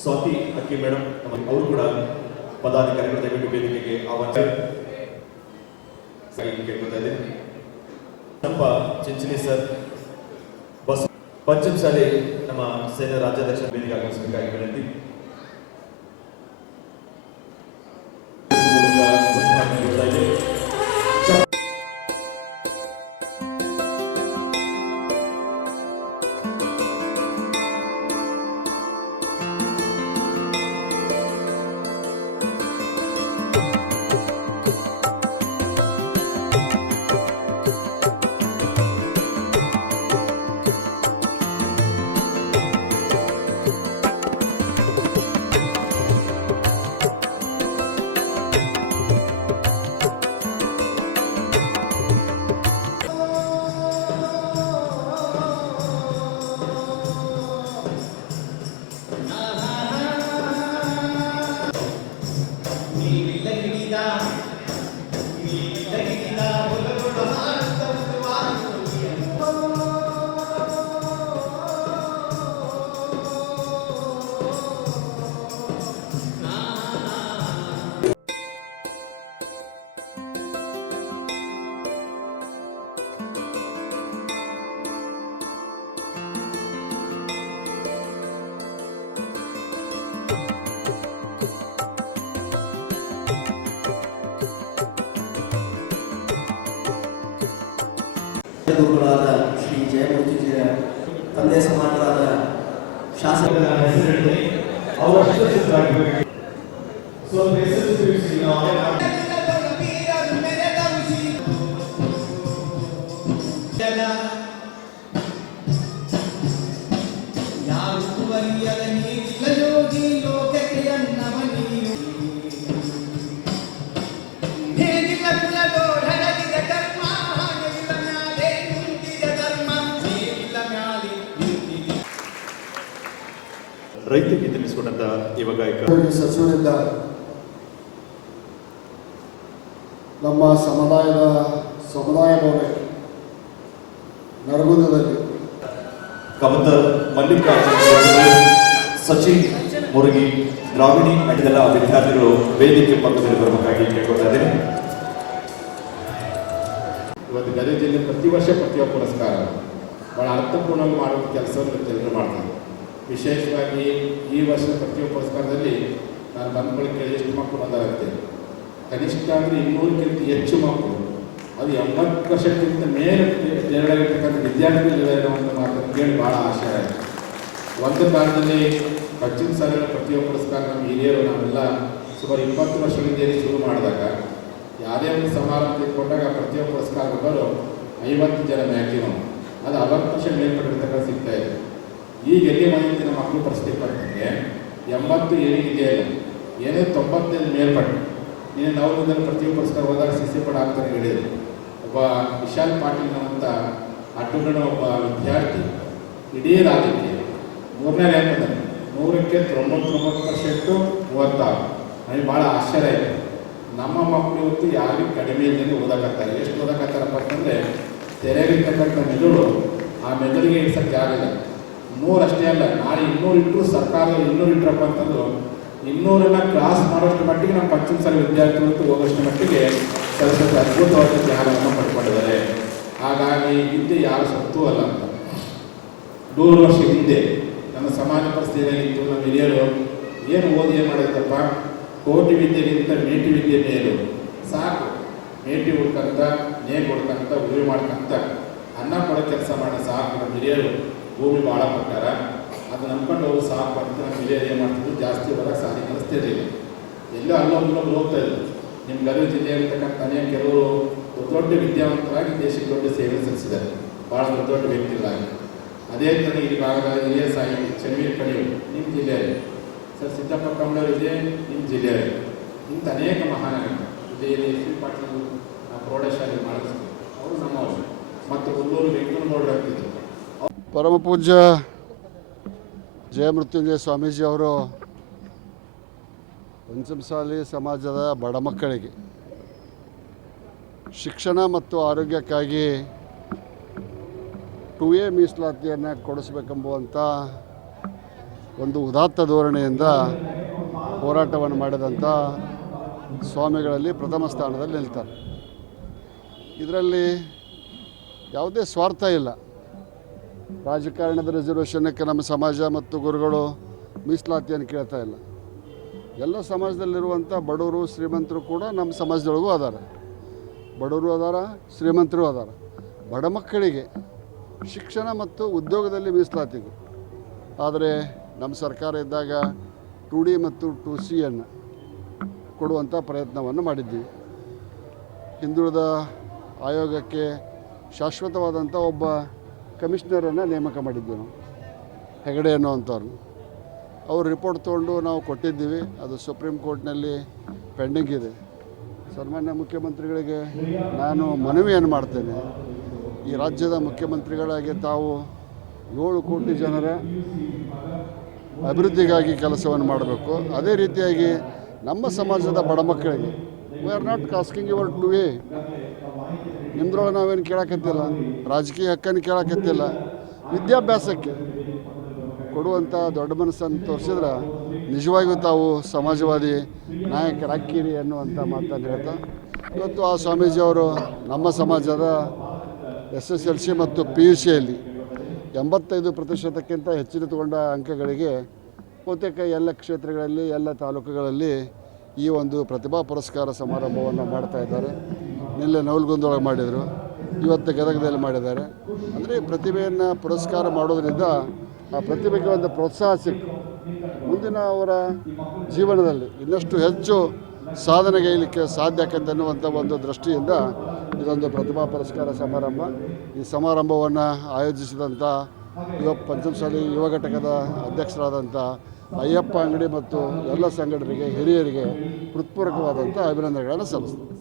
ಸ್ವಾತಿ ಅಕ್ಕಿ ಮೇಡಮ್ ಅವರು ಕೂಡ ಪದಾಧಿಕಾರಿಗಳು ದಯವಿಟ್ಟು ವೇದಿಕೆಗೆ ಆಹ್ವಾನ ಕೇಳ್ಕೊತಾ ಇದ್ದೀನಿ. ನಮ್ಮ ಚಿಂಚಿನಿ ಸರ್ ಬಸ್ ಪಂಚಮ ಶಾಲೆ ನಮ್ಮ ಸೇನಾ ರಾಜ್ಯಾಧ್ಯಕ್ಷ ವೇದಿಕೆ ಆಗಮಿಸಬೇಕಾಗಿ ವಿನಂತಿ ಗುರುಗಳಾದ ಶ್ರೀ ಜಯಮೂರ್ತಿಜಿಯ ತಂದೆ ಸಮಾನರಾದ ಶಾಸಕ ರೈತರಿಗೆ ತಿಳಿಸಿಕೊಂಡಂತ ಯುವ ಗಾಯಕ. ಸಚಿವರಿಂದ ನಮ್ಮ ಸಮುದಾಯದ ಸಮುದಾಯ ನರಗುಂದದಲ್ಲಿ ಕಮತ ಮಲ್ಲಿಕಾರ್ಜುನ ಸಚಿನ್ ಮುರುಗಿ ದ್ರಾವಿಣಿ ಮಠದಲ್ಲ ವಿದ್ಯಾರ್ಥಿಗಳು ವೇದಿಕೆ ಪಕ್ಕದಲ್ಲಿ ಬರಬೇಕಾಗಿ ಕೇಳ್ಕೊಳ್ತಾ ಇದ್ದೀನಿ. ಇವತ್ತು ಗದಗ ಜಿಲ್ಲೆ ಪ್ರತಿ ವರ್ಷ ಪ್ರತಿಯೊಬ್ಬ ಪುರಸ್ಕಾರ. ಬಹಳ ಅರ್ಥಪೂರ್ಣವಾಗಿ ಮಾಡುವ ಕೆಲಸವನ್ನು ಜನರು ಮಾಡ್ತಾರೆ. ವಿಶೇಷವಾಗಿ ಈ ವರ್ಷ ಪ್ರತಿಯೊಬ್ಬ ಪುರಸ್ಕಾರದಲ್ಲಿ ನಾನು ಬಂದ ಬಳಿಕ ಎಷ್ಟು ಮಕ್ಕಳು ಬಂದಾಗುತ್ತೆ? ಕನಿಷ್ಠ ಅಂದರೆ ಇನ್ನೂರಕ್ಕಿಂತ ಹೆಚ್ಚು ಮಕ್ಕಳು. ಅದು ಎಂಬತ್ತು ವರ್ಷಕ್ಕಿಂತ ಮೇಲೆ ವಿದ್ಯಾರ್ಥಿಗಳ ವಿದ್ಯಾರ್ಥಿಗಳಿದ್ದಾರೆ ಅನ್ನೋ ಮಾತನ್ನು ಕೇಳಿ ಭಾಳ ಆಶಯ ಆಯಿತು. ಒಂದು ಕಾಲದಲ್ಲಿ ಪಶ್ಚಿಮ ಸಾಗರ ಪ್ರತಿಯೊಬ್ಬ ಪುರಸ್ಕಾರ ನಮ್ಮ ಹಿರಿಯರು, ನಾವೆಲ್ಲ ಸುಮಾರು ಇಪ್ಪತ್ತು ವರ್ಷಗಳಿಂದ ಶುರು ಮಾಡಿದಾಗ ಯಾವುದೇ ಒಂದು ಸಮಾರಂಭ ತೆಗೆದುಕೊಂಡಾಗ ಪ್ರತಿಯೊಬ್ಬ ಪುರಸ್ಕಾರ ಬರೋರು ಐವತ್ತು ಜನ ಮ್ಯಾಕ್ಸಿಮಮ್ ಅದು ಅರವತ್ತು ವರ್ಷ ಮೇಲ್ಪಟ್ಟಿರ್ತಕ್ಕಂಥ ಸಿಗ್ತಾ ಇದೆ ಈಗ ಎಲ್ಲಿ ನಮ್ಮ ಮಕ್ಕಳು ಪರಿಸ್ಥಿತಿ ಪಟ್ಟಂಗೆ ಎಂಬತ್ತು ಇದೆಯಲ್ಲ ಏನೇ ತೊಂಬತ್ತೈದು ಮೇಲ್ಪಟ್ಟು ನೀನು ನಾವು ಪ್ರತಿಯೊಬ್ಬ ಪುರಸ್ಕಾರ ಹೋದಾಗ ಸಿಸಿ ಪಡ ಆಗ್ತಾನೆ ಹೇಳಿದರು. ಒಬ್ಬ ವಿಶಾಲ್ ಪಾಟೀಲ್ ಅಂತ ಅಡ್ಡುಗಣ ಒಬ್ಬ ವಿದ್ಯಾರ್ಥಿ ಇಡೀ ರಾಜ್ಯಕ್ಕೆ ಮೂರನೇ ರ್ಯಾಂಕದಲ್ಲಿ ನೂರಕ್ಕೆ ತೊಂಬತ್ತೊಂಬತ್ತು ಪರ್ಸೆಂಟು ಮೂವತ್ತಾರು. ನನಗೆ ಭಾಳ ಆಶ್ಚರ್ಯ ಇದೆ ನಮ್ಮ ಮಕ್ಕಳು ಇವತ್ತು ಯಾರಿಗೂ ಕಡಿಮೆ ಇಲ್ಲದೆ ಓದಕತ್ತಾರೆ. ಎಷ್ಟು ಓದಕತ್ತಾರಪ್ಪ ಅಂತಂದರೆ ತೆರೆಗಿರ್ತಕ್ಕಂಥ ಮೆದುಳು ಆ ಮೆದುಳಿಗೆ ಇಡ್ಸಕ್ಕೆ ಆಗಿಲ್ಲ ನೂರಷ್ಟೇ ಅಲ್ಲ, ನಾಳೆ ಇನ್ನೂರು ಇಟ್ಟರು ಸರ್ಕಾರದಲ್ಲಿ ಇನ್ನೂರು ಇಟ್ಟರಪ್ಪ ಅಂತಂದು ಇನ್ನೂರನ್ನ ಕ್ರಾಸ್ ಮಾಡೋಷ್ಟು ಮಟ್ಟಿಗೆ ನಮ್ಮ ಪಶ್ಚಿಮ ಸರ್ ವಿದ್ಯಾರ್ಥಿಗಳು ಹೋಗೋಷ್ಟು ಮಟ್ಟಿಗೆ ಕೆಲಸದ ಅದ್ಭುತವಾದ ಜ್ಞಾನವನ್ನು ಪಡ್ಕೊಂಡಿದ್ದಾರೆ. ಹಾಗಾಗಿ ಹಿಂದೆ ಯಾರು ಸತ್ತು ಅಲ್ಲ ಅಂತ. ನೂರು ವರ್ಷ ಹಿಂದೆ ನನ್ನ ಸಮಾಜ ಪರಿಸ್ಥಿತಿ ಏನಾಗಿತ್ತು ನಮ್ಮ ಹಿರಿಯರು ಏನು ಓದಿ ಏನು ಮಾಡಿದ್ದಪ್ಪ ಕೋಟಿ ವಿದ್ಯೆಗಿಂತ ಮೇಟಿ ವಿದ್ಯೆ ಮೇಲು. ಸಾಕು. ಮೇಟಿ ಹುಡ್ಕಂತ ನೇಗ್ ಹುಡ್ಕಂತ, ಉರಿ ಮಾಡ್ಕಂತ, ಅನ್ನ ಕೊಡೋ ಕೆಲಸ ಮಾಡೋ ಸಾಕು ನಮ್ಮ ಹಿರಿಯರು. ಭೂಮಿ ಭಾಳ ಪ್ರಕಾರ ಅದನ್ನ ನಂಬ್ಕೊಂಡು ಅವರು ಸಾಕು ಅಂತ ನಮ್ಮ ಜಿಲ್ಲೆಯಲ್ಲಿ ಏನು ಮಾಡ್ತಿದ್ರು? ಜಾಸ್ತಿ ಹೊರಗೆ ಸಾರಿ ಕಲಿಸ್ತಿರಲಿಲ್ಲ ಎಲ್ಲೋ ಅಲ್ಲೊಬ್ಬ ಇಲ್ಲೊಬ್ರು ಹೋಗ್ತಾ ಇದ್ರು. ನಿಮ್ಮ ಗದಗ ಜಿಲ್ಲೆಯಲ್ಲಿರ್ತಕ್ಕಂಥ ಅನೇಕ ಕೆಲವರು ದೊಡ್ಡ ದೊಡ್ಡ ವಿದ್ಯಾವಂತರಾಗಿ ದೇಶಕ್ಕೆ ದೊಡ್ಡ ಸೇವೆ ಸಲ್ಲಿಸಿದ್ದಾರೆ. ಭಾಳ ದೊಡ್ಡ ದೊಡ್ಡ ವ್ಯಕ್ತಿಗಳಾಗಿ. ಅದೇ ಥರ ಈ ಭಾಗದ ಹಿರಿಯ ಸಾಹಿ ಚನ್ವೀರ್ ಕಣಿಯು ನಿಮ್ಮ ಜಿಲ್ಲೆಯಲ್ಲಿ. ಸರ್, ಸಿದ್ದಪ್ಪ ಕಂಬಳರು ಇದೆ, ನಿಮ್ಮ ಜಿಲ್ಲೆಯಲ್ಲಿ. ಇಂಥ ಅನೇಕ ಮಹಾನಗರ ಜಿಲ್ಲೆಯಲ್ಲಿ ಎಸ್ ಪಿ ಪಾಟೀಲ್ ಪ್ರೌಢಶಾಲೆ ಮಾಡಿಸ್ತಾರೆ. ಅವರು ನಮ್ಮವರು ಮತ್ತು ಪರಮ ಪೂಜ್ಯ ಜಯಮೃತ್ಯುಂಜಯ ಸ್ವಾಮೀಜಿ ಅವರು ಪಂಚಮಸಾಲಿ ಸಮಾಜದ ಬಡ ಮಕ್ಕಳಿಗೆ ಶಿಕ್ಷಣ ಮತ್ತು ಆರೋಗ್ಯಕ್ಕಾಗಿ ಟು ಎ ಮೀಸಲಾತಿಯನ್ನು ಕೊಡಿಸ್ಬೇಕೆಂಬುವಂಥ ಒಂದು ಉದಾತ್ತ ಧೋರಣೆಯಿಂದ ಹೋರಾಟವನ್ನು ಮಾಡಿದಂಥ ಸ್ವಾಮಿಗಳಲ್ಲಿ ಪ್ರಥಮ ಸ್ಥಾನದಲ್ಲಿ ನಿಲ್ತಾರೆ. ಇದರಲ್ಲಿ ಯಾವುದೇ ಸ್ವಾರ್ಥ ಇಲ್ಲ. ರಾಜಕಾರಣದ ರಿಸರ್ವೇಷನ್ನಕ್ಕೆ ನಮ್ಮ ಸಮಾಜ ಮತ್ತು ಗುರುಗಳು ಮೀಸಲಾತಿಯನ್ನು ಕೇಳ್ತಾ ಇಲ್ಲ. ಎಲ್ಲ ಸಮಾಜದಲ್ಲಿರುವಂಥ ಬಡವರು, ಶ್ರೀಮಂತರು ಕೂಡ ನಮ್ಮ ಸಮಾಜದೊಳಗೂ ಅದಾರ. ಬಡವರು ಅದಾರ, ಶ್ರೀಮಂತರು ಅದಾರ. ಬಡ ಮಕ್ಕಳಿಗೆ ಶಿಕ್ಷಣ ಮತ್ತು ಉದ್ಯೋಗದಲ್ಲಿ ಮೀಸಲಾತಿಗೆ ಆದರೆ ನಮ್ಮ ಸರ್ಕಾರ ಇದ್ದಾಗ ಟು ಡಿ ಮತ್ತು ಟು ಸಿಯನ್ನು ಕೊಡುವಂಥ ಪ್ರಯತ್ನವನ್ನು ಮಾಡಿದ್ವಿ ಹಿಂದುಳಿದ ಆಯೋಗಕ್ಕೆ ಶಾಶ್ವತವಾದಂಥ ಒಬ್ಬ ಕಮಿಷನರನ್ನು ನೇಮಕ ಮಾಡಿದ್ದೆವು ಹೆಗಡೆ ಅನ್ನೋವಂಥವ್ರನ್ನ ಅವ್ರ ರಿಪೋರ್ಟ್ ತೊಗೊಂಡು ನಾವು ಕೊಟ್ಟಿದ್ದೀವಿ. ಅದು ಸುಪ್ರೀಂ ಕೋರ್ಟ್ನಲ್ಲಿ ಪೆಂಡಿಂಗ್ ಇದೆ. ಸನ್ಮಾನ್ಯ ಮುಖ್ಯಮಂತ್ರಿಗಳಿಗೆ ನಾನು ಮನವಿಯನ್ನು ಮಾಡ್ತೇನೆ. ಈ ರಾಜ್ಯದ ಮುಖ್ಯಮಂತ್ರಿಗಳಾಗಿ ತಾವು ಏಳು ಕೋಟಿ ಜನರ ಅಭಿವೃದ್ಧಿಗಾಗಿ ಕೆಲಸವನ್ನು ಮಾಡಬೇಕು. ಅದೇ ರೀತಿಯಾಗಿ ನಮ್ಮ ಸಮಾಜದ ಬಡ ಮಕ್ಕಳಿಗೆ we are not asking your two way ನಿಮ್ದ್ರೊಳಗೆ ನಾವೇನು ಕೇಳಕತ್ತಿಲ್ಲ. ರಾಜಕೀಯ ಹಕ್ಕನ್ನು ಕೇಳಕತ್ತಿಲ್ಲ. ವಿದ್ಯಾಭ್ಯಾಸಕ್ಕೆ ಕೊಡುವಂಥ ದೊಡ್ಡ ಮನಸ್ಸನ್ನು ತೋರಿಸಿದ್ರೆ ನಿಜವಾಗಿಯೂ ತಾವು ಸಮಾಜವಾದಿ ನಾಯಕರಾಗ್ತೀರಿ ಅನ್ನುವಂಥ ಮಾತನ್ನು ಹೇಳ್ತಾ. ಇವತ್ತು ಆ ಸ್ವಾಮೀಜಿಯವರು ನಮ್ಮ ಸಮಾಜದ ಎಸ್ ಎಸ್ ಎಲ್ ಸಿ ಮತ್ತು ಪಿ ಯು ಸಿಯಲ್ಲಿ ಎಂಬತ್ತೈದು ಪ್ರತಿಶತಕ್ಕಿಂತ ಹೆಚ್ಚಿನ ತಗೊಂಡ ಅಂಕಗಳಿಗೆ ಬಹುತೇಕ ಎಲ್ಲ ಕ್ಷೇತ್ರಗಳಲ್ಲಿ, ಎಲ್ಲ ತಾಲೂಕುಗಳಲ್ಲಿ ಈ ಒಂದು ಪ್ರತಿಭಾ ಪುರಸ್ಕಾರ ಸಮಾರಂಭವನ್ನು ಮಾಡ್ತಾ ಇದ್ದಾರೆ. ನಿನ್ನೆ ನವಲ್ಗುಂದೊಳಗೆ ಮಾಡಿದರು. ಇವತ್ತು ಗದಗದಲ್ಲಿ ಮಾಡಿದ್ದಾರೆ. ಅಂದರೆ ಪ್ರತಿಭೆಯನ್ನು ಪುರಸ್ಕಾರ ಮಾಡೋದರಿಂದ ಆ ಪ್ರತಿಭೆಗೆ ಒಂದು ಪ್ರೋತ್ಸಾಹ ಸಿಕ್ಕು. ಮುಂದಿನ ಅವರ ಜೀವನದಲ್ಲಿ ಇನ್ನಷ್ಟು ಹೆಚ್ಚು ಸಾಧನೆಗೈಲಿಕ್ಕೆ ಸಾಧ್ಯ ಅನ್ನುವಂಥ ಒಂದು ದೃಷ್ಟಿಯಿಂದ ಇದೊಂದು ಪ್ರತಿಭಾ ಪುರಸ್ಕಾರ ಸಮಾರಂಭ. ಈ ಸಮಾರಂಭವನ್ನು ಆಯೋಜಿಸಿದಂಥ ಯುವ ಪಂಚಮಸಾಲಿ ಯುವ ಘಟಕದ ಅಧ್ಯಕ್ಷರಾದಂಥ ಅಯ್ಯಪ್ಪ ಅಂಗಡಿ ಮತ್ತು ಎಲ್ಲ ಸಂಘಟನೆಗೆ ಹಿರಿಯರಿಗೆ ಹೃತ್ಪೂರ್ವಕವಾದಂಥ ಅಭಿನಂದನೆಗಳನ್ನು ಸಲ್ಲಿಸ್ತೀನಿ.